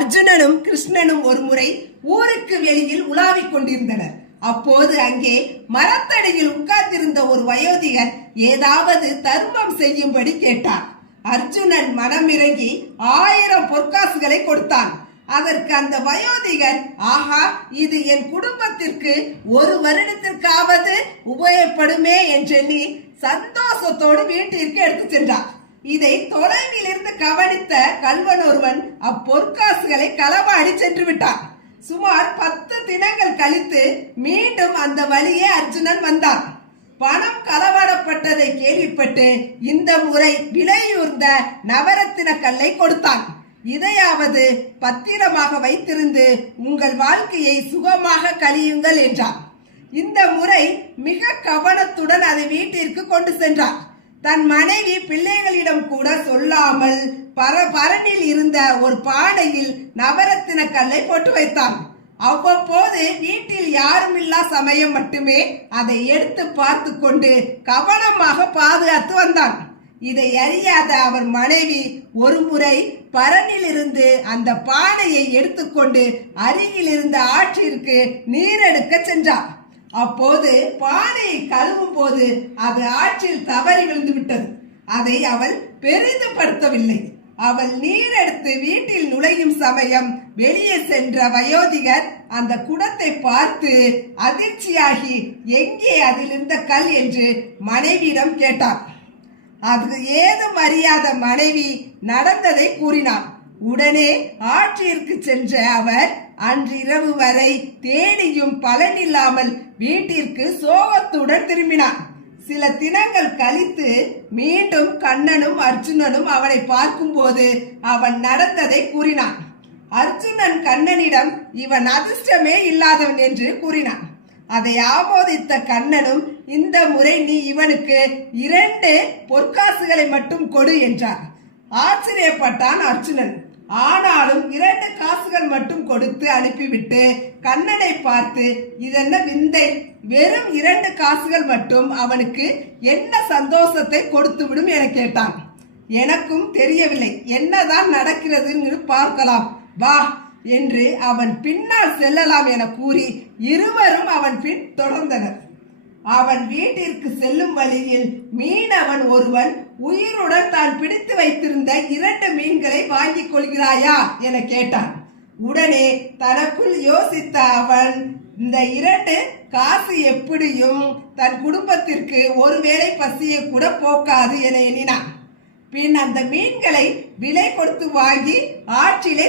அர்ஜுனனும் கிருஷ்ணனும் ஒரு முறை ஊருக்கு வெளியில் உலாவிக் கொண்டிருந்தனர். அப்போது அங்கே மரத்தடியில் உட்கார்ந்திருந்த ஒரு வயோதிகன் ஏதாவது தர்மம் செய்யும்படி கேட்டார். அர்ஜுனன் மனமிறங்கி 1000 பொற்காசுகளை கொடுத்தான். அதற்கு அந்த வயோதிகன், ஆஹா, இது என் குடும்பத்திற்கு 1 வருடத்திற்காவது உபயோகப்படுமே என்றெண்ணி சந்தோஷத்தோடு வீட்டிற்கு எடுத்து சென்றார். இதை தொலைவில் இருந்து கவனித்த கல்வன் ஒருவன் அப்பொற்காசுகளை களவாடி சென்று விட்டான். சுமார் 10 தினங்கள் கழித்து மீண்டும் அந்த வழியே அர்ஜுனன் வந்தான். பணம் களவாடப்பட்டதை கேள்விப்பட்டு இந்த முறை விலையுர்ந்த நவரத்தின கல்லை கொடுத்தான். இதையாவது பத்திரமாக வைத்திருந்து உங்கள் வாழ்க்கையை சுகமாக கழியுங்கள் என்றான். இந்த முறை மிக கவனத்துடன் அதை வீட்டிற்கு கொண்டு சென்றான். தன் மனைவி பிள்ளைகளிடம் கூட சொல்லாமல் பரனில் இருந்த ஒரு பானையில் நவரத்தின கல்லை போட்டு வைத்தான். அவ்வப்போது வீட்டில் யாருமில்லா சமயம் மட்டுமே அதை எடுத்து பார்த்து கொண்டு கவனமாக பாதுகாத்து வந்தான். இதை அறியாத அவர் மனைவி ஒரு முறை பரனில் இருந்து அந்த பானையை எடுத்துக்கொண்டு அருகில் இருந்த ஆற்றிற்கு நீரெடுக்க சென்றார். அப்போது பானையை கழுவும் போது அது ஆற்றில் தவறி விழுந்து விட்டது. அதை அவள் பெரிதுபடுத்தவில்லை. அவள் நீர் எடுத்து வீட்டில் நுழையும் சமயம் வெளியே சென்ற வயோதிகர் அந்த குடத்தை பார்த்து அதிர்ச்சியாகி எங்கே அதில் இருந்த கல் என்று மனைவியிடம் கேட்டார். அது ஏதும் அறியாத மனைவி நடந்ததை கூறினார். உடனே ஆற்றிற்கு சென்ற அவர் அன்றிரவு வரை தேடியும் பலனில்லாமல் வீட்டிற்கு சோகத்துடன் திரும்பினார். சில தினங்கள் கழித்து மீண்டும் கண்ணனும் அர்ஜுனனும் அவனை பார்க்கும் போது அவன் நடந்ததை கூறினான். அர்ஜுனன் கண்ணனிடம் இவன் அதிர்ஷ்டமே இல்லாதவன் என்று கூறினான். அதை ஆமோதித்த கண்ணனும் இந்த முறை நீ இவனுக்கு 2 பொற்காசுகளை மட்டும் கொடு என்றார். ஆச்சரியப்பட்டான் அர்ஜுனன். ஆனாலும் 2 காசுகள் மட்டும் கொடுத்து அனுப்பிவிட்டு கண்ணனை பார்த்து, இதென்ன விந்தை, வெறும் 2 காசுகள் மட்டும் அவனுக்கு என்ன சந்தோஷத்தை கொடுத்து விடும் என கேட்டான். எனக்கும் தெரியவில்லை, என்னதான் நடக்கிறது பார்க்கலாம் வா என்று அவன் பின்னால் செல்லலாம் என கூறி இருவரும் அவன் பின் தொடர்ந்தனர். அவன் வீட்டிற்கு செல்லும் வழியில் மீனவன் ஒருவன் உயிருடன் தான் பிடித்து வைத்திருந்த 2 மீன்களை வாங்கிக் கொள்கிறாயா என கேட்டான். உடனே தனக்குள் யோசித்த அவன், இந்த 2 காசு எப்படியும் தன் குடும்பத்திற்கு ஒருவேளை பசியை கூட போக்காது என எண்ணினான். பின் அந்த மீன்களை விலை கொடுத்து வாங்கி ஆற்றிலே